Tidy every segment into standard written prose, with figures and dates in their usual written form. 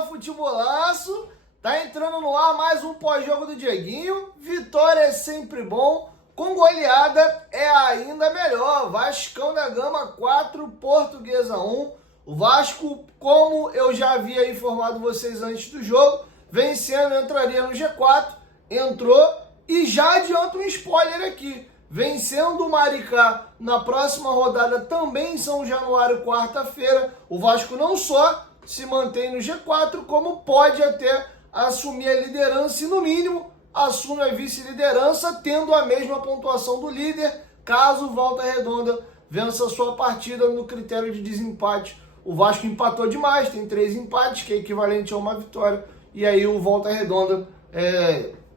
canal Futebolaço, tá entrando no ar mais um pós-jogo do Dieguinho. Vitória é sempre bom, com goleada é ainda melhor. Vascão da Gama 4, Portuguesa 1. O Vasco, como eu já havia informado vocês antes do jogo, vencendo entraria no G4, entrou e já adianta um spoiler aqui. Vencendo o Maricá na próxima rodada também em São Januário, quarta-feira, o Vasco não só se mantém no G4, como pode até assumir a liderança e, no mínimo, assume a vice-liderança, tendo a mesma pontuação do líder, caso o Volta Redonda vença a sua partida no critério de desempate. O Vasco empatou demais, tem 3 empates, que é equivalente a uma vitória, e aí o Volta Redonda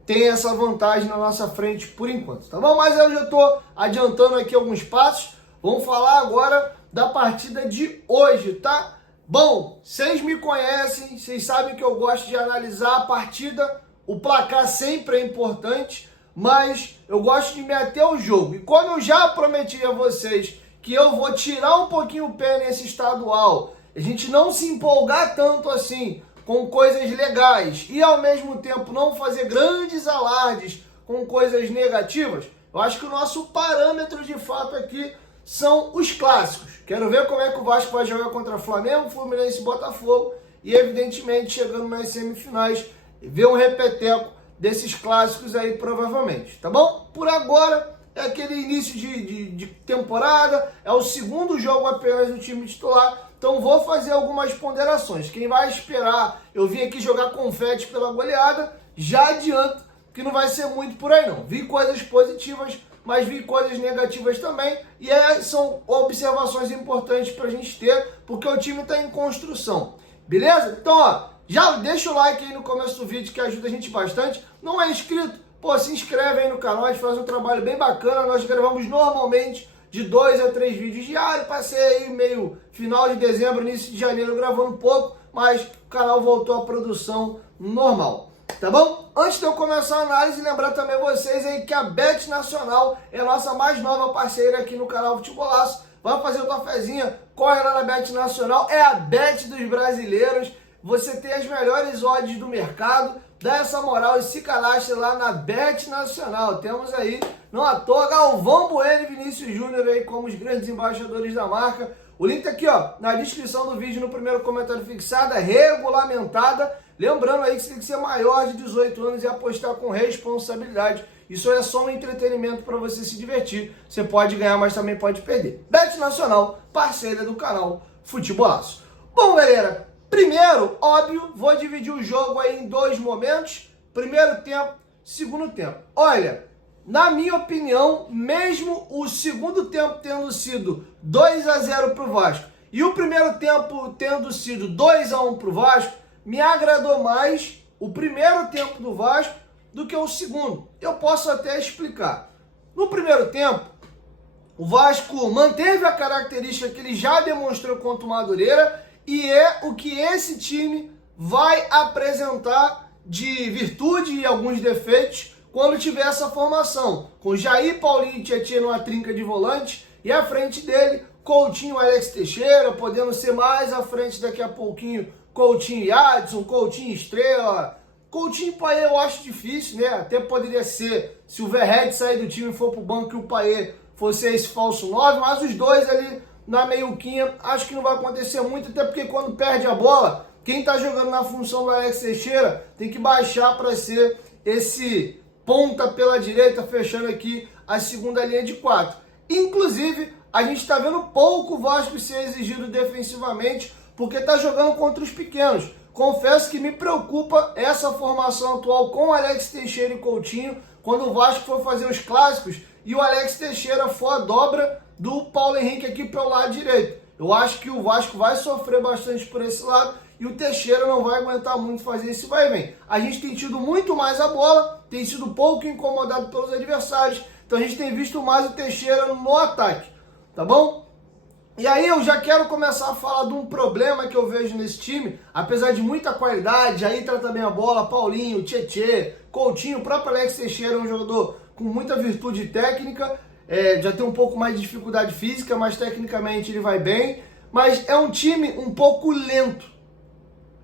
tem essa vantagem na nossa frente por enquanto, tá bom? Mas eu já estou adiantando aqui alguns passos. Vamos falar agora da partida de hoje, tá? Bom, vocês me conhecem, vocês sabem que eu gosto de analisar a partida. O placar sempre é importante, mas eu gosto de me ater ao jogo. E quando eu já prometi a vocês que eu vou tirar um pouquinho o pé nesse estadual, a gente não se empolgar tanto assim com coisas legais e ao mesmo tempo não fazer grandes alardes com coisas negativas, eu acho que o nosso parâmetro de fato aqui são os clássicos. Quero ver como é que o Vasco vai jogar contra Flamengo, Fluminense e Botafogo e evidentemente chegando nas semifinais, ver um repeteco desses clássicos aí provavelmente, tá bom? Por agora é aquele início de temporada, é o segundo jogo apenas do time titular. Então vou fazer algumas ponderações. Quem vai esperar eu vim aqui jogar confete pela goleada, já adianto que não vai ser muito por aí não. Vi coisas positivas, mas vi coisas negativas também. E são observações importantes para a gente ter, porque o time está em construção. Beleza? Então, ó, já deixa o like aí no começo do vídeo que ajuda a gente bastante. Não é inscrito? Pô, se inscreve aí no canal, a gente faz um trabalho bem bacana. Nós gravamos normalmente de 2 a 3 vídeos diários. Passei aí meio final de dezembro, início de janeiro gravando pouco, mas o canal voltou à produção normal, tá bom? Antes de eu começar a análise, lembrar também vocês aí que a Bet Nacional é a nossa mais nova parceira aqui no canal Futebolaço. Vai fazer o tua fezinha, corre lá na Bet Nacional, é a Bet dos brasileiros. Você tem as melhores odds do mercado, dá essa moral e se cadastre lá na Bet Nacional. Temos aí, não à toa, Galvão Bueno e Vinícius Júnior aí como os grandes embaixadores da marca. O link tá aqui, ó, na descrição do vídeo, no primeiro comentário fixado, regulamentada. Lembrando aí que você tem que ser maior de 18 anos e apostar com responsabilidade. Isso é só um entretenimento para você se divertir. Você pode ganhar, mas também pode perder. Bet Nacional, parceira do canal Futebolaço. Bom, galera, primeiro, óbvio, vou dividir o jogo aí em 2 momentos. Primeiro tempo, segundo tempo. Olha, na minha opinião, mesmo o segundo tempo tendo sido 2 a 0 para o Vasco e o primeiro tempo tendo sido 2 a 1 para o Vasco, me agradou mais o primeiro tempo do Vasco do que o segundo. Eu posso até explicar. No primeiro tempo, o Vasco manteve a característica que ele já demonstrou contra o Madureira e é o que esse time vai apresentar de virtude e alguns defeitos quando tiver essa formação, com Jair, Paulinho e Tietchan numa trinca de volante e à frente dele, Coutinho, Alex Teixeira, podendo ser mais à frente daqui a pouquinho, Coutinho e Adson, Coutinho Estrela. Coutinho e Payet eu acho difícil, né? Até poderia ser, se o Verratti sair do time e for pro banco, e o Payet fosse esse falso 9, mas os dois ali na meiuquinha, acho que não vai acontecer muito, até porque quando perde a bola, quem tá jogando na função do Alex Teixeira tem que baixar para ser esse ponta pela direita, fechando aqui a segunda linha de 4. Inclusive, a gente está vendo pouco o Vasco ser exigido defensivamente, porque está jogando contra os pequenos. Confesso que me preocupa essa formação atual com Alex Teixeira e Coutinho, quando o Vasco for fazer os clássicos e o Alex Teixeira for a dobra do Paulo Henrique aqui para o lado direito. Eu acho que o Vasco vai sofrer bastante por esse lado e o Teixeira não vai aguentar muito fazer esse vai e vem. A gente tem tido muito mais a bola, tem sido pouco incomodado pelos adversários, então a gente tem visto mais o Teixeira no ataque, tá bom? E aí eu já quero começar a falar de um problema que eu vejo nesse time, apesar de muita qualidade, aí trata bem a bola, Paulinho, Tietchan, Coutinho, o próprio Alex Teixeira é um jogador com muita virtude técnica, já tem um pouco mais de dificuldade física, mas tecnicamente ele vai bem, mas é um time um pouco lento.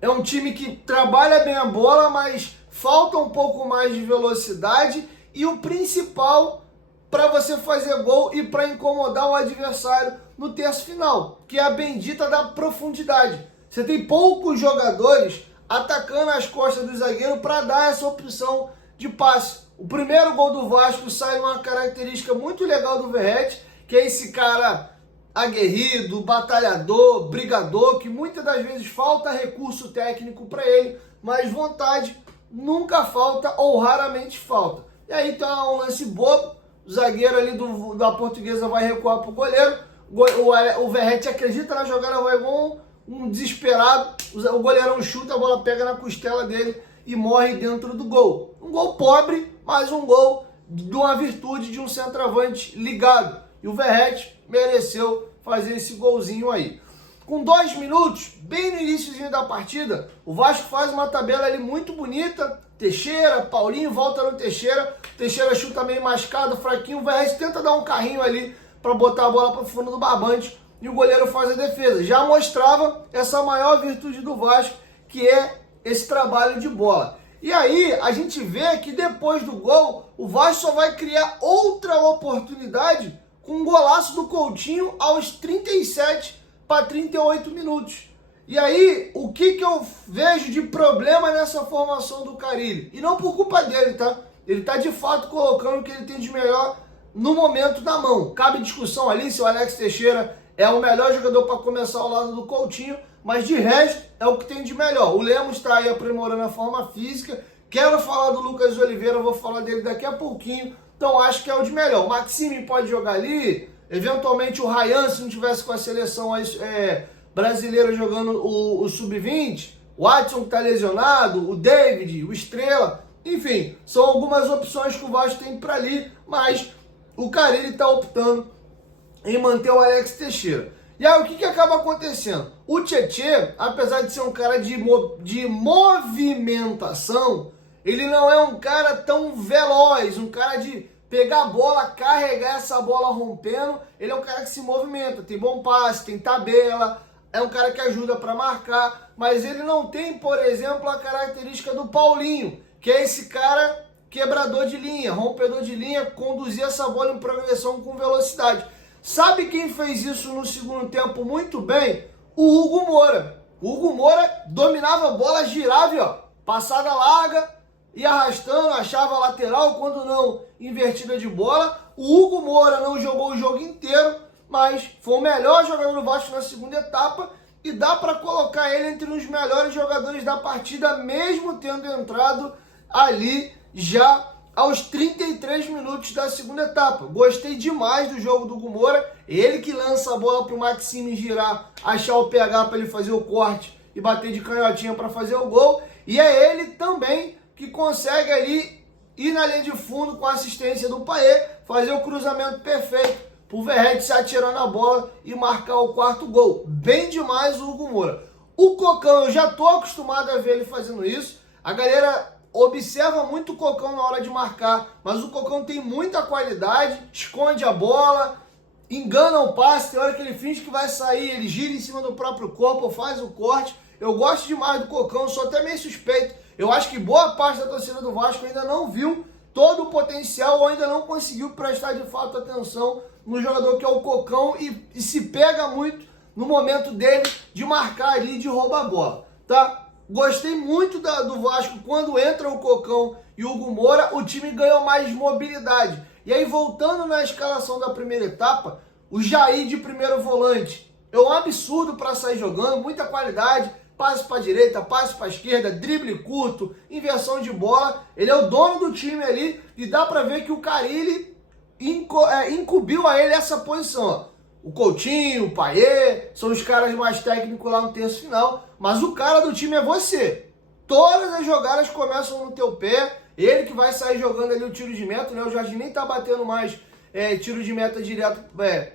é um time que trabalha bem a bola, mas falta um pouco mais de velocidade. E o principal para você fazer gol e para incomodar o adversário no terço final, que é a bendita da profundidade. Você tem poucos jogadores atacando as costas do zagueiro para dar essa opção de passe. O primeiro gol do Vasco sai numa característica muito legal do Verratti, que é esse cara aguerrido, batalhador, brigador, que muitas das vezes falta recurso técnico para ele, mas vontade nunca falta ou raramente falta. E aí tem um lance bobo, o zagueiro ali da Portuguesa vai recuar pro goleiro, o Verratti acredita na jogada, vai um desesperado, o goleirão chuta, a bola pega na costela dele e morre dentro do gol. Um gol pobre, mas um gol de uma virtude de um centroavante ligado. E o Verratti mereceu fazer esse golzinho aí. Com 2 minutos, bem no iníciozinho da partida, o Vasco faz uma tabela ali muito bonita. Teixeira, Paulinho volta no Teixeira. Teixeira chuta meio mascado, fraquinho. O Verratti tenta dar um carrinho ali para botar a bola para o fundo do barbante. E o goleiro faz a defesa. Já mostrava essa maior virtude do Vasco, que é esse trabalho de bola. E aí a gente vê que depois do gol, o Vasco só vai criar outra oportunidade com um golaço do Coutinho aos 37 para 38 minutos. E aí, o que eu vejo de problema nessa formação do Carille? E não por culpa dele, tá? Ele tá de fato colocando o que ele tem de melhor no momento na mão. Cabe discussão ali se o Alex Teixeira é o melhor jogador para começar ao lado do Coutinho, mas de resto é o que tem de melhor. O Lemos está aí aprimorando a forma física. Quero falar do Lucas Oliveira, vou falar dele daqui a pouquinho. Então acho que é o de melhor. O Maxime pode jogar ali, eventualmente o Ryan, se não tivesse com a seleção brasileira jogando o Sub-20, o Watson que está lesionado, o David, o Estrela, enfim, são algumas opções que o Vasco tem para ali, mas o Carille está optando em manter o Alex Teixeira. E aí o que acaba acontecendo? O Tietê, apesar de ser um cara de movimentação, ele não é um cara tão veloz, um cara de pegar a bola, carregar essa bola rompendo. Ele é um cara que se movimenta, tem bom passe, tem tabela, é um cara que ajuda para marcar, mas ele não tem, por exemplo, a característica do Paulinho, que é esse cara quebrador de linha, rompedor de linha, conduzir essa bola em progressão com velocidade. Sabe quem fez isso no segundo tempo muito bem? O Hugo Moura. O Hugo Moura dominava a bola, girava, ó, passada larga, ia arrastando, achava a lateral, quando não, invertida de bola. O Hugo Moura não jogou o jogo inteiro, mas foi o melhor jogador do Vasco na segunda etapa e dá para colocar ele entre os melhores jogadores da partida, mesmo tendo entrado ali já aos 33 minutos da segunda etapa. Gostei demais do jogo do Hugo Moura, ele que lança a bola para o Maxime girar, achar o PH para ele fazer o corte e bater de canhotinha para fazer o gol, e é ele também que consegue ali ir na linha de fundo com a assistência do Payet, fazer o cruzamento perfeito pro Verratti se atirar na bola e marcar o quarto gol. Bem demais o Hugo Moura. O Cocão, eu já tô acostumado a ver ele fazendo isso. A galera observa muito o Cocão na hora de marcar, mas o Cocão tem muita qualidade, esconde a bola, engana o passe, tem hora que ele finge que vai sair, ele gira em cima do próprio corpo, faz o corte. Eu gosto demais do Cocão, sou até meio suspeito. Eu acho que boa parte da torcida do Vasco ainda não viu todo o potencial ou ainda não conseguiu prestar de fato atenção no jogador que é o Cocão e se pega muito no momento dele de marcar ali, de roubar a bola, tá? Gostei muito do Vasco quando entra o Cocão e o Hugo Moura, o time ganhou mais mobilidade. E aí, voltando na escalação da primeira etapa, o Jair de primeiro volante é um absurdo para sair jogando, muita qualidade, passe para a direita, passe para a esquerda, drible curto, inversão de bola. Ele é o dono do time ali e dá para ver que o Carille incumbiu a ele essa posição, ó. O Coutinho, o Payet, são os caras mais técnicos lá no terço final, mas o cara do time é você. Todas as jogadas começam no teu pé, ele que vai sair jogando ali o tiro de meta, né? O Jorginho nem tá batendo mais tiro de meta direto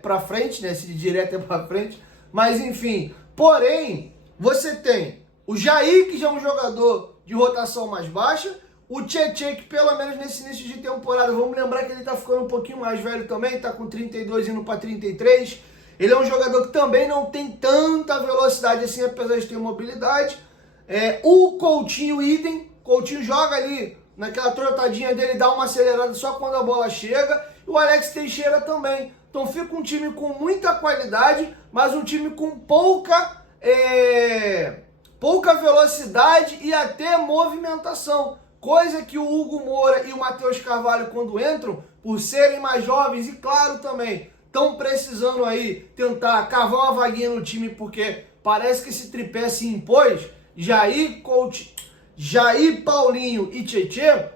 pra frente, né? Se de direto é pra frente, mas enfim. Porém, você tem o Jair, que já é um jogador de rotação mais baixa, o Tietê, que pelo menos nesse início de temporada, vamos lembrar que ele tá ficando um pouquinho mais velho também, tá com 32 indo para 33. Ele é um jogador que também não tem tanta velocidade assim, apesar de ter mobilidade. O Coutinho, idem. Coutinho joga ali naquela trotadinha dele, dá uma acelerada só quando a bola chega. E o Alex Teixeira também. Então fica um time com muita qualidade, mas um time com pouca velocidade e até movimentação. Coisa que o Hugo Moura e o Matheus Carvalho, quando entram, por serem mais jovens, e claro também, estão precisando aí tentar cavar uma vaguinha no time, porque parece que esse tripé se impôs. Jair, Paulinho e Tietê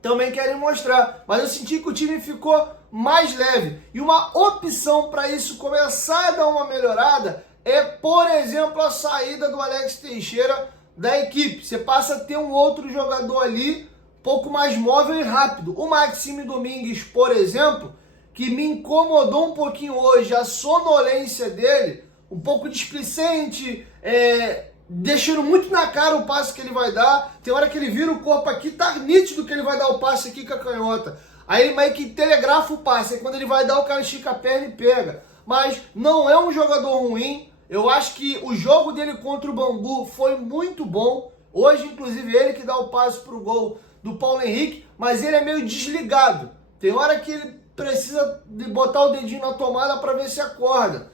também querem mostrar. Mas eu senti que o time ficou mais leve. E uma opção para isso começar a dar uma melhorada é, por exemplo, a saída do Alex Teixeira da equipe. Você passa a ter um outro jogador ali, um pouco mais móvel e rápido. O Maxime Domingues, por exemplo, que me incomodou um pouquinho hoje, a sonolência dele, um pouco displicente, deixando muito na cara o passe que ele vai dar. Tem hora que ele vira o corpo aqui, tá nítido que ele vai dar o passe aqui com a canhota. Aí ele meio que telegrafa o passe, aí quando ele vai dar, o cara estica a perna e pega. Mas não é um jogador ruim. Eu acho que o jogo dele contra o Bangu foi muito bom. Hoje, inclusive, ele que dá o passe pro gol do Paulo Henrique, mas ele é meio desligado. Tem hora que ele precisa de botar o dedinho na tomada para ver se acorda.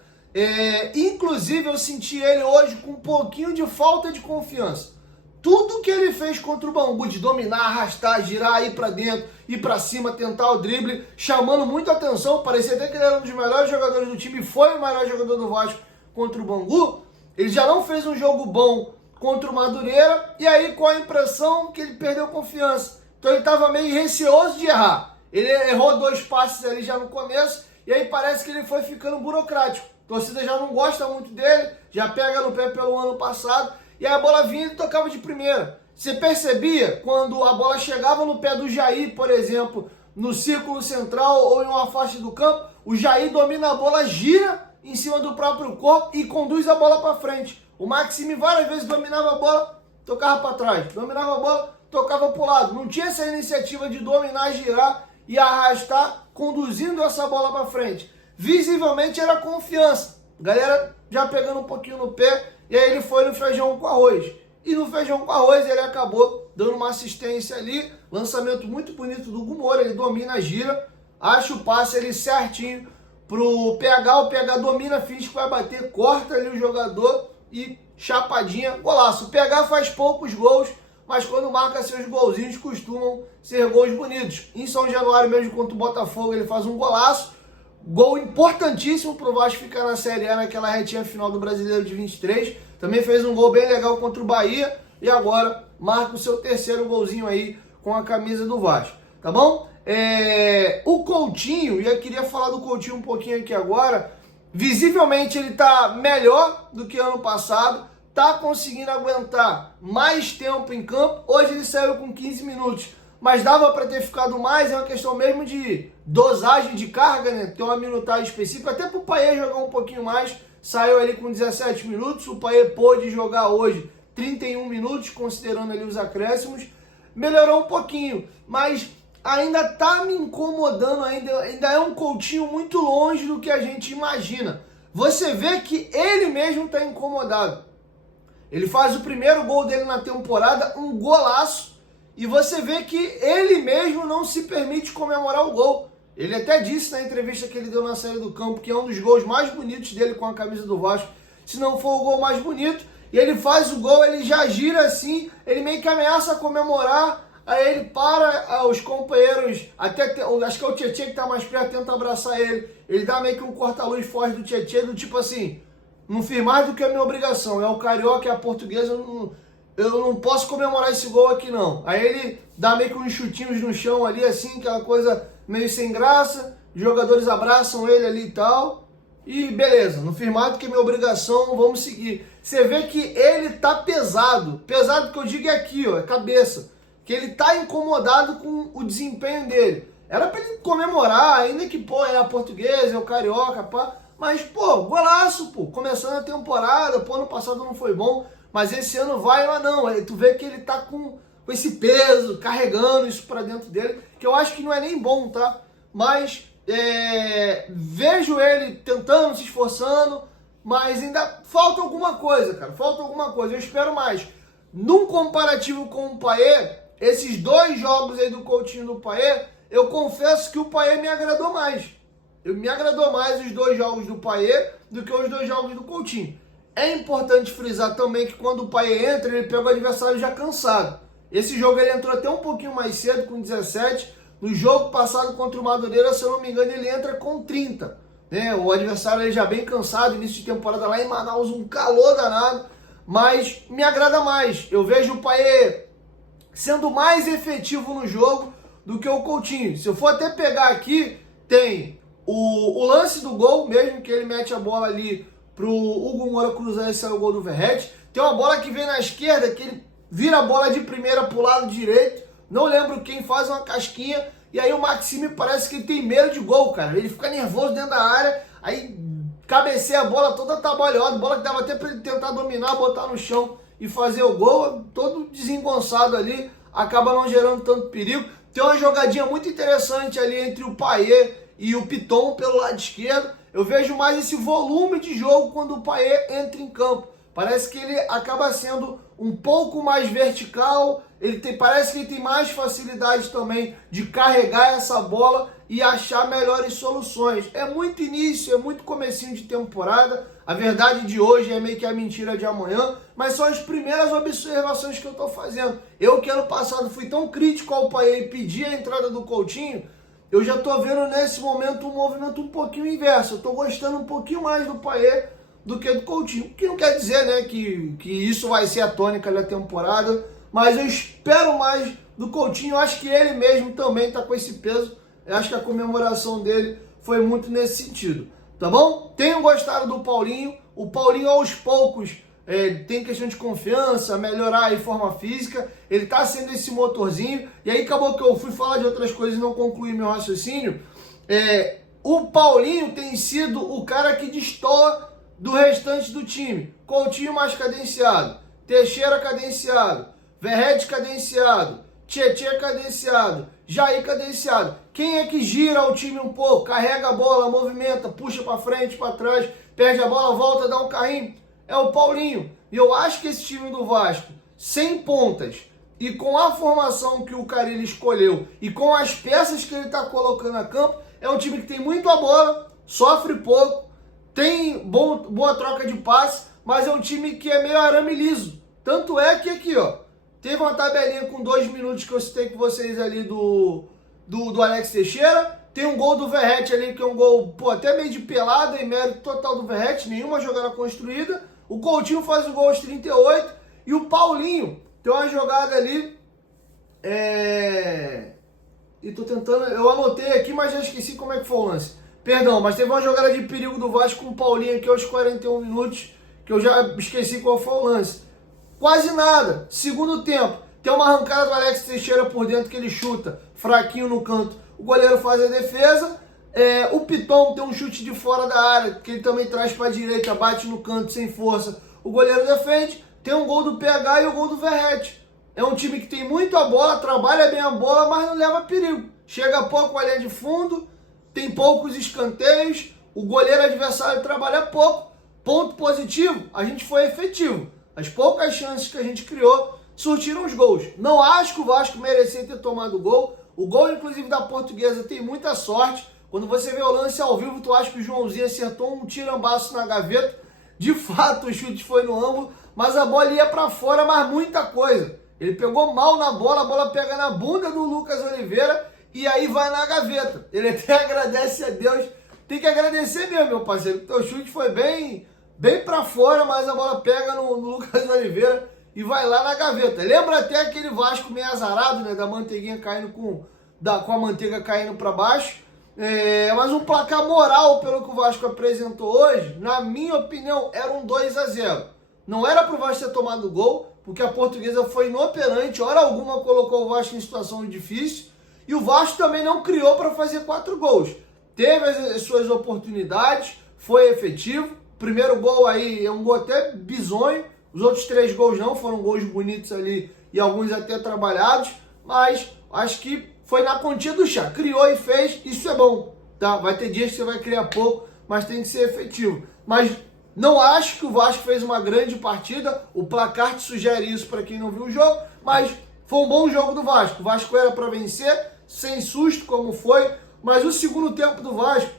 Inclusive, eu senti ele hoje com um pouquinho de falta de confiança. Tudo que ele fez contra o Bangu, de dominar, arrastar, girar, ir para dentro, ir para cima, tentar o drible, chamando muito atenção, parecia até que ele era um dos melhores jogadores do time, foi o melhor jogador do Vasco contra o Bangu. Ele já não fez um jogo bom contra o Madureira, e aí com a impressão que ele perdeu confiança. Então ele estava meio receoso de errar. Ele errou 2 passes ali já no começo, e aí parece que ele foi ficando burocrático. A torcida já não gosta muito dele, já pega no pé pelo ano passado, e aí a bola vinha e ele tocava de primeira. Você percebia quando a bola chegava no pé do Jair, por exemplo, no círculo central ou em uma faixa do campo, o Jair domina a bola, gira em cima do próprio corpo e conduz a bola para frente. O Maxime várias vezes dominava a bola, tocava para trás, dominava a bola, tocava para o lado. Não tinha essa iniciativa de dominar, girar e arrastar, conduzindo essa bola para frente. Visivelmente era confiança. Galera já pegando um pouquinho no pé, e aí ele foi no feijão com arroz. E no feijão com arroz ele acabou dando uma assistência ali, lançamento muito bonito do Hugo Moura, ele domina, gira, acha o passe ali certinho pro PH, o PH domina, finge que vai bater, corta ali o jogador e chapadinha, golaço. O PH faz poucos gols, mas quando marca seus golzinhos costumam ser gols bonitos. Em São Januário mesmo, contra o Botafogo, ele faz um golaço, gol importantíssimo pro Vasco ficar na Série A naquela retinha final do Brasileiro de 23. Também fez um gol bem legal contra o Bahia e agora marca o seu 3º golzinho aí com a camisa do Vasco, tá bom? O Coutinho, e eu queria falar do Coutinho um pouquinho aqui agora, visivelmente ele tá melhor do que ano passado, tá conseguindo aguentar mais tempo em campo. Hoje ele saiu com 15 minutos, mas dava para ter ficado mais, é uma questão mesmo de dosagem de carga, né? Ter uma minutagem específica, até pro Payet jogar um pouquinho mais, saiu ali com 17 minutos, o Payet pôde jogar hoje 31 minutos, considerando ali os acréscimos, melhorou um pouquinho, mas ainda tá me incomodando, ainda é um Coutinho muito longe do que a gente imagina. Você vê que ele mesmo tá incomodado. Ele faz o primeiro gol dele na temporada, um golaço, e você vê que ele mesmo não se permite comemorar o gol. Ele até disse na entrevista que ele deu na saída do campo que é um dos gols mais bonitos dele com a camisa do Vasco, se não for o gol mais bonito. E ele faz o gol, ele já gira assim, ele meio que ameaça comemorar, aí ele para, os companheiros, acho que é o Tietê que tá mais perto, tenta abraçar ele. Ele dá meio que um corta-luz forte do Tietê, do tipo assim, não fiz mais do que a minha obrigação, é o carioca, é a portuguesa, eu não posso comemorar esse gol aqui não. Aí ele dá meio que uns chutinhos no chão ali, assim, aquela coisa meio sem graça, os jogadores abraçam ele ali e tal, e beleza, não fiz mais do que a minha obrigação, vamos seguir. Você vê que ele tá pesado que eu digo é aqui, ó, é cabeça, que ele tá incomodado com o desempenho dele. Era pra ele comemorar, ainda que, pô, é a portuguesa, é o carioca, pá, mas, pô, golaço, pô, começando a temporada, pô, ano passado não foi bom, mas esse ano vai lá não. Aí tu vê que ele tá com esse peso, carregando isso pra dentro dele, que eu acho que não é nem bom, tá? Mas vejo ele tentando, se esforçando, mas ainda falta alguma coisa, cara, falta alguma coisa. Eu espero mais. Num comparativo com o Payet, esses 2 jogos aí do Coutinho e do Payet, eu confesso que o Payet me agradou mais. Me agradou mais os 2 jogos do Payet do que os 2 jogos do Coutinho. É importante frisar também que quando o Payet entra, ele pega o adversário já cansado. Esse jogo ele entrou até um pouquinho mais cedo, com 17. No jogo passado contra o Madureira, se eu não me engano, ele entra com 30. Né? O adversário ele já bem cansado, início de temporada lá em Manaus, um calor danado. Mas me agrada mais. Eu vejo o Payet sendo mais efetivo no jogo do que o Coutinho. Se eu for até pegar aqui, tem o lance do gol, mesmo que ele mete a bola ali pro Hugo Moura cruzar e sair o gol do Verratti. Tem uma bola que vem na esquerda, que ele vira a bola de primeira pro lado direito. Não lembro quem faz uma casquinha. E aí o Maxime parece que ele tem medo de gol, cara. Ele fica nervoso dentro da área. Aí cabeceia a bola toda atabalhoada. Bola que dava até para ele tentar dominar, botar no chão e fazer o gol. Todo desengonçado ali. Acaba não gerando tanto perigo. Tem uma jogadinha muito interessante ali entre o Payet e o Piton pelo lado esquerdo. Eu vejo mais esse volume de jogo quando o Payet entra em campo. Parece que ele acaba sendo um pouco mais vertical, parece que ele tem mais facilidade também de carregar essa bola e achar melhores soluções. É muito início, é muito comecinho de temporada, a verdade de hoje é meio que a mentira de amanhã, mas são as primeiras observações que eu estou fazendo. Eu que ano passado fui tão crítico ao Payet e pedi a entrada do Coutinho, eu já estou vendo nesse momento um movimento um pouquinho inverso. Eu estou gostando um pouquinho mais do Payet do que do Coutinho. O que não quer dizer, né, que isso vai ser a tônica da temporada, mas eu espero mais do Coutinho. Eu acho que ele mesmo também está com esse peso. Eu acho que a comemoração dele foi muito nesse sentido. Tá bom? Tenho gostado do Paulinho. O Paulinho, aos poucos, tem questão de confiança, melhorar a forma física. Ele está sendo esse motorzinho. E aí acabou que eu fui falar de outras coisas e não concluí meu raciocínio. O Paulinho tem sido o cara que destoa do restante do time. Coutinho mais cadenciado, Teixeira cadenciado, Verratti cadenciado, Tietê cadenciado, Jair cadenciado. Quem é que gira o time um pouco? Carrega a bola, movimenta, puxa para frente, para trás, perde a bola, volta, dá um carrinho. É o Paulinho. E eu acho que esse time do Vasco, sem pontas, e com a formação que o Carille escolheu, e com as peças que ele está colocando a campo, é um time que tem muito a bola, sofre pouco, tem boa troca de passe, mas é um time que é meio arame liso. Tanto é que aqui, ó, teve uma tabelinha com 2 minutos que eu citei com vocês ali do Alex Teixeira. Tem um gol do Verratti ali, que é um gol, até meio de pelada, em mérito total do Verratti, nenhuma jogada construída. O Coutinho faz o gol aos 38 e o Paulinho tem uma jogada ali. E tô tentando, eu anotei aqui, mas já esqueci como é que foi o lance. Perdão, mas teve uma jogada de perigo do Vasco com o Paulinho aqui aos 41 minutos, que eu já esqueci qual foi o lance. Quase nada. Segundo tempo, tem uma arrancada do Alex Teixeira por dentro que ele chuta, fraquinho no canto. O goleiro faz a defesa. O Piton tem um chute de fora da área, que ele também traz para a direita, bate no canto sem força. O goleiro defende. Tem um gol do PH e o gol do Verratti. É um time que tem muito a bola, trabalha bem a bola, mas não leva perigo. Chega pouco a linha de fundo, tem poucos escanteios, o goleiro adversário trabalha pouco. Ponto positivo, a gente foi efetivo. As poucas chances que a gente criou surtiram os gols. Não acho que o Vasco merecia ter tomado o gol. O gol, inclusive, da Portuguesa tem muita sorte. Quando você vê o lance ao vivo, tu acha que o Joãozinho acertou um tirambaço na gaveta. De fato, o chute foi no ângulo, mas a bola ia para fora, mas muita coisa. Ele pegou mal na bola, a bola pega na bunda do Lucas Oliveira e aí vai na gaveta. Ele até agradece a Deus. Tem que agradecer mesmo, meu parceiro. O teu chute foi bem para fora, mas a bola pega no Lucas Oliveira e vai lá na gaveta. Lembra até aquele Vasco meio azarado, né? Da manteiguinha caindo com a manteiga caindo para baixo. Mas um placar moral, pelo que o Vasco apresentou hoje, na minha opinião, era um 2-0. Não era para o Vasco ter tomado gol, porque a Portuguesa foi inoperante, hora alguma colocou o Vasco em situação difícil, e o Vasco também não criou para fazer 4 gols. Teve as suas oportunidades, foi efetivo. O primeiro gol aí é um gol até bizonho, os outros 3 gols não, foram gols bonitos ali e alguns até trabalhados, mas acho que foi na continha do chá, criou e fez, isso é bom, tá? Vai ter dias que você vai criar pouco, mas tem que ser efetivo. Mas Não acho que o Vasco fez uma grande partida, o placar te sugere isso para quem não viu o jogo, mas foi um bom jogo do Vasco. O Vasco era para vencer, sem susto como foi, mas o segundo tempo do Vasco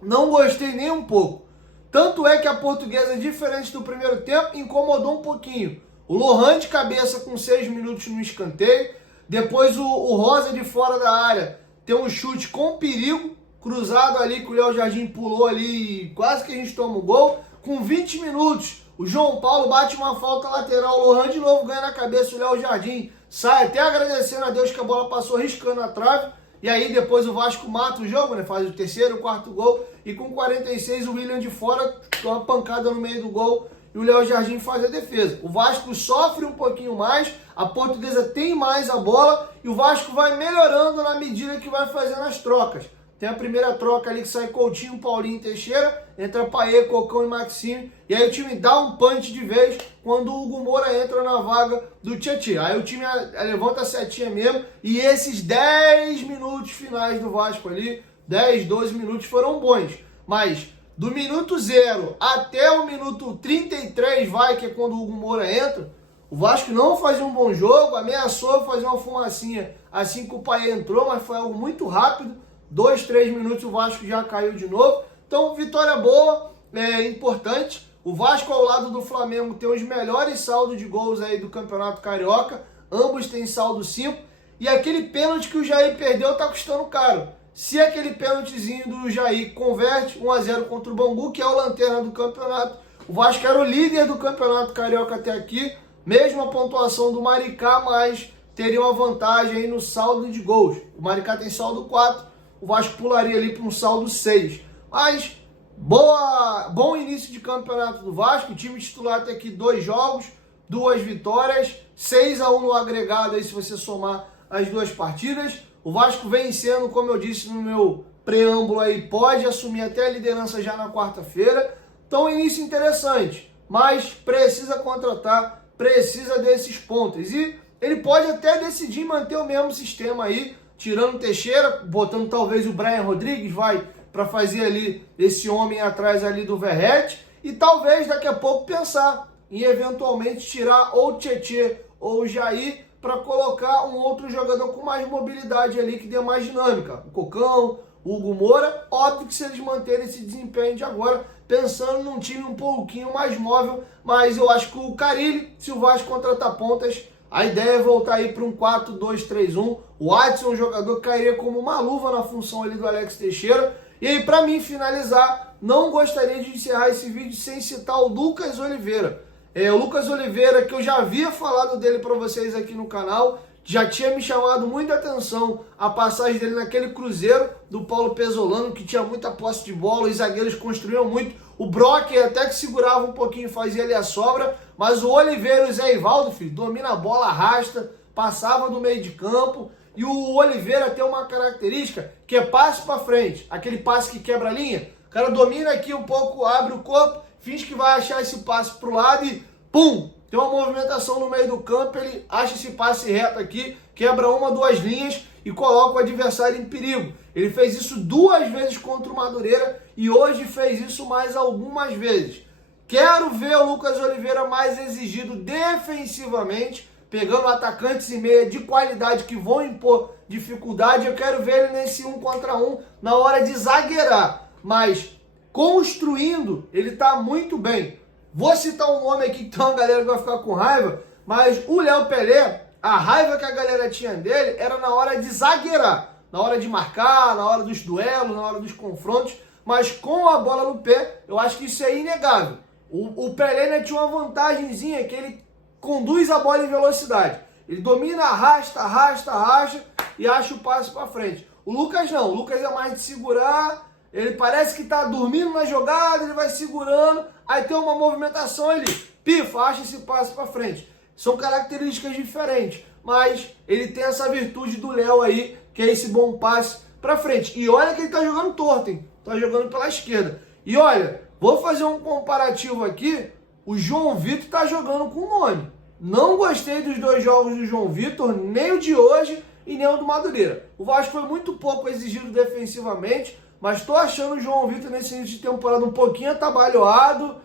não gostei nem um pouco. Tanto é que a Portuguesa, diferente do primeiro tempo, incomodou um pouquinho. O Lohan de cabeça com 6 minutos no escanteio, depois o Rosa de fora da área tem um chute com perigo, cruzado ali que o Léo Jardim pulou ali, quase que a gente toma o gol. Com 20 minutos, o João Paulo bate uma falta lateral, o Lohan de novo ganha na cabeça, o Léo Jardim sai até agradecendo a Deus que a bola passou riscando a trave. E aí depois o Vasco mata o jogo, né? Faz o terceiro, o quarto gol. E com 46 o William de fora dá uma pancada no meio do gol e o Léo Jardim faz a defesa. O Vasco sofre um pouquinho mais, a Portuguesa tem mais a bola e o Vasco vai melhorando na medida que vai fazendo as trocas. Tem a primeira troca ali que sai Coutinho, Paulinho e Teixeira, entra Paê, Cocão e Maxime, e aí o time dá um punch de vez quando o Hugo Moura entra na vaga do Tietê. Aí o time levanta a setinha mesmo, e esses 10 minutos finais do Vasco ali, 10, 12 minutos foram bons, mas do minuto 0 até o minuto 33, que é quando o Hugo Moura entra, o Vasco não fazia um bom jogo, ameaçou fazer uma fumacinha assim que o Paê entrou, mas foi algo muito rápido. 2, 3 minutos o Vasco já caiu de novo. Então, vitória boa, importante. O Vasco ao lado do Flamengo tem os melhores saldos de gols aí do Campeonato Carioca. Ambos têm saldo 5. E aquele pênalti que o Jair perdeu tá custando caro. Se aquele pênaltizinho do Jair converte 1-0 contra o Bangu, que é o lanterna do campeonato, o Vasco era o líder do Campeonato Carioca até aqui. Mesmo a pontuação do Maricá, mas teria uma vantagem aí no saldo de gols. O Maricá tem saldo 4. O Vasco pularia ali para um saldo 6. Mas bom início de campeonato do Vasco. O time titular tem aqui 2 jogos, 2 vitórias, 6-1 no agregado aí se você somar as 2 partidas. O Vasco vencendo, como eu disse no meu preâmbulo aí, pode assumir até a liderança já na quarta-feira. Então início interessante, mas precisa contratar, precisa desses pontos. E ele pode até decidir manter o mesmo sistema aí, tirando o Teixeira, botando talvez o Brian Rodrigues, para fazer ali esse homem atrás ali do Verrete, e talvez daqui a pouco pensar em eventualmente tirar ou o Tietê ou o Jair para colocar um outro jogador com mais mobilidade ali, que dê mais dinâmica. O Cocão, o Hugo Moura, óbvio que se eles manterem esse desempenho de agora, pensando num time um pouquinho mais móvel, mas eu acho que o Carille, se o Vasco contratar pontas, a ideia é voltar aí para um 4-2-3-1. O Adson, um jogador que cairia como uma luva na função ali do Alex Teixeira. E aí, para mim finalizar, não gostaria de encerrar esse vídeo sem citar o Lucas Oliveira. O Lucas Oliveira, que eu já havia falado dele para vocês aqui no canal, já tinha me chamado muita atenção a passagem dele naquele Cruzeiro do Paulo Pesolano, que tinha muita posse de bola, os zagueiros construíam muito. O Brock até que segurava um pouquinho, fazia ali a sobra, mas o Oliveira e o Zé Ivaldo, filho, domina a bola, arrasta, passava do meio de campo. E o Oliveira tem uma característica que é passe para frente, aquele passe que quebra a linha. O cara domina aqui um pouco, abre o corpo, finge que vai achar esse passe pro lado e pum! Tem uma movimentação no meio do campo, ele acha esse passe reto aqui, quebra 1, 2 linhas e coloca o adversário em perigo. Ele fez isso 2 vezes contra o Madureira e hoje fez isso mais algumas vezes. Quero ver o Lucas Oliveira mais exigido defensivamente, pegando atacantes e meia de qualidade que vão impor dificuldade. Eu quero ver ele nesse 1 contra 1 na hora de zagueirar, mas construindo ele tá muito bem. Vou citar um nome aqui que tem uma galera que vai ficar com raiva, mas o Léo Pelé, a raiva que a galera tinha dele era na hora de zagueirar, na hora de marcar, na hora dos duelos, na hora dos confrontos, mas com a bola no pé, eu acho que isso é inegável. O Pelé, né, tinha uma vantagenzinha que ele conduz a bola em velocidade. Ele domina, arrasta e acha o passe para frente. O Lucas não, o Lucas é mais de segurar, ele parece que tá dormindo na jogada, ele vai segurando, aí tem uma movimentação ali, pifa, acha esse passe para frente. São características diferentes, mas ele tem essa virtude do Léo aí, que é esse bom passe para frente. E olha que ele tá jogando torto, hein? Tá jogando pela esquerda. E olha, vou fazer um comparativo aqui, o João Vitor tá jogando com nome. Não gostei dos 2 jogos do João Vitor, nem o de hoje e nem o do Madureira. O Vasco foi muito pouco exigido defensivamente, mas estou achando o João Vitor nesse início de temporada um pouquinho atabalhoado,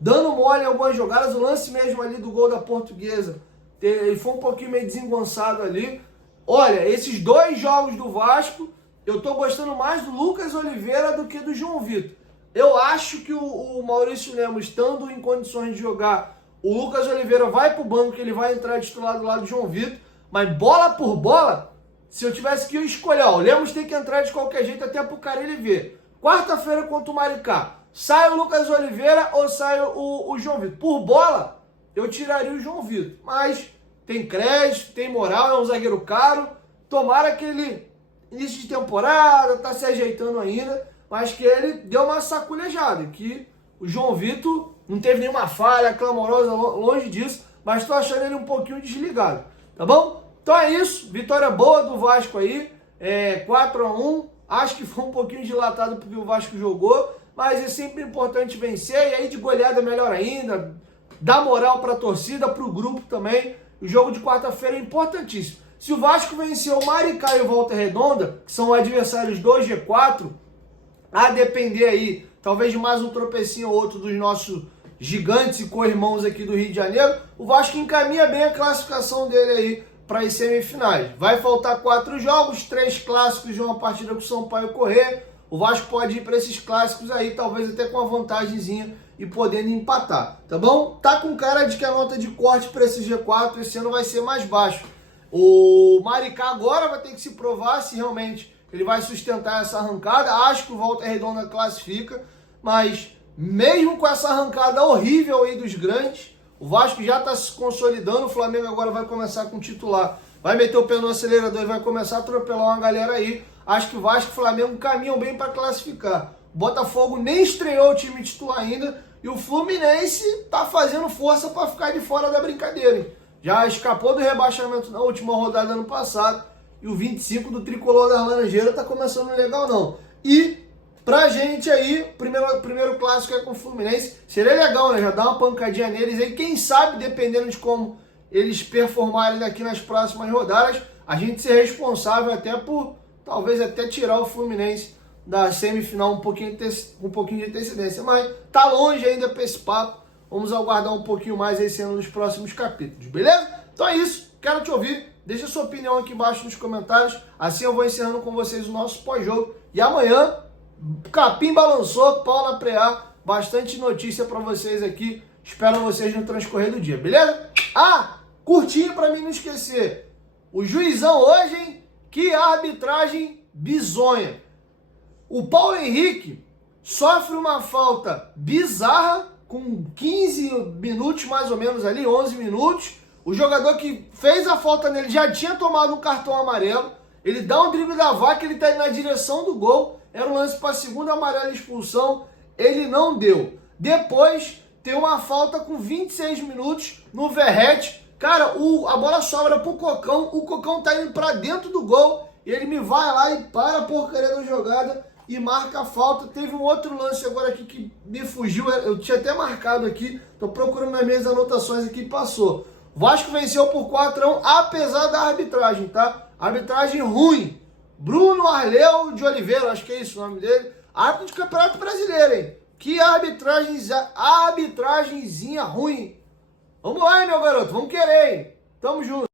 dando mole em algumas jogadas. O lance mesmo ali do gol da Portuguesa, ele foi um pouquinho meio desengonçado ali. Olha, esses 2 jogos do Vasco, eu tô gostando mais do Lucas Oliveira do que do João Vitor. Eu acho que o Maurício Lemos, estando em condições de jogar, o Lucas Oliveira vai pro banco, que ele vai entrar titular do lado do João Vitor, mas bola por bola, se eu tivesse que escolher, ó, o Lemos tem que entrar de qualquer jeito até pro cara ele ver. Quarta-feira contra o Maricá, sai o Lucas Oliveira ou sai o João Vitor? Por bola, eu tiraria o João Vitor, mas tem crédito, tem moral, é um zagueiro caro, tomara que ele, início de temporada, tá se ajeitando ainda, mas que ele deu uma saculejada, que o João Vitor não teve nenhuma falha clamorosa, longe disso, mas estou achando ele um pouquinho desligado, tá bom? Então é isso, vitória boa do Vasco aí, 4-1, acho que foi um pouquinho dilatado porque o Vasco jogou, mas é sempre importante vencer, e aí de goleada melhor ainda, dá moral para a torcida, para o grupo também. O jogo de quarta-feira é importantíssimo. Se o Vasco venceu o Maricá e o Volta Redonda, que são adversários do G4, a depender aí, talvez de mais um tropecinho ou outro dos nossos gigantes e co-irmãos aqui do Rio de Janeiro, o Vasco encaminha bem a classificação dele aí para as semifinais. Vai faltar 4 jogos, 3 clássicos de uma partida com o Sampaio Corrêa. O Vasco pode ir para esses clássicos aí, talvez até com uma vantagemzinha e podendo empatar, tá bom? Tá com cara de que a nota de corte para esse G4 esse ano vai ser mais baixo. O Maricá agora vai ter que se provar se realmente ele vai sustentar essa arrancada. Acho que o Volta Redonda classifica, mas mesmo com essa arrancada horrível aí dos grandes, o Vasco já está se consolidando. O Flamengo agora vai começar com o titular, vai meter o pé no acelerador e vai começar a atropelar uma galera aí. Acho que o Vasco e o Flamengo caminham bem para classificar. O Botafogo nem estreou o time titular ainda e o Fluminense está fazendo força para ficar de fora da brincadeira, hein? Já escapou do rebaixamento na última rodada ano passado e o 25 do Tricolor das Laranjeiras tá começando legal não. E pra gente aí, primeiro clássico é com o Fluminense, seria legal, né? Já dar uma pancadinha neles aí, quem sabe, dependendo de como eles performarem daqui nas próximas rodadas, a gente ser responsável até por, talvez até tirar o Fluminense da semifinal um pouquinho de antecedência, mas tá longe ainda pra esse papo. Vamos aguardar um pouquinho mais esse ano nos próximos capítulos, beleza? Então é isso, quero te ouvir, deixa sua opinião aqui embaixo nos comentários, assim eu vou encerrando com vocês o nosso pós-jogo, e amanhã, capim balançou, pau na preá, bastante notícia pra vocês aqui, espero vocês no transcorrer do dia, beleza? Ah, curtinho pra mim não esquecer, o juizão hoje, hein? Que arbitragem bizonha. O Paulo Henrique sofre uma falta bizarra, com 15 minutos mais ou menos ali, 11 minutos. O jogador que fez a falta nele já tinha tomado um cartão amarelo. Ele dá um drible da vaca, ele tá indo na direção do gol. Era um lance para segunda amarela e expulsão. Ele não deu. Depois tem uma falta com 26 minutos no Verrete. Cara, a bola sobra pro Cocão. O Cocão tá indo para dentro do gol. E ele me vai lá e para a porcaria da jogada e marca a falta. Teve um outro lance agora aqui que me fugiu, eu tinha até marcado aqui, tô procurando nas minhas anotações aqui, passou. Vasco venceu por 4-1, apesar da arbitragem, tá? Arbitragem ruim. Bruno Arleu de Oliveira, acho que é isso o nome dele, árbitro de Campeonato Brasileiro, hein? Que arbitragenzinha ruim. Vamos lá, hein, meu garoto, vamos querer, hein? Tamo junto.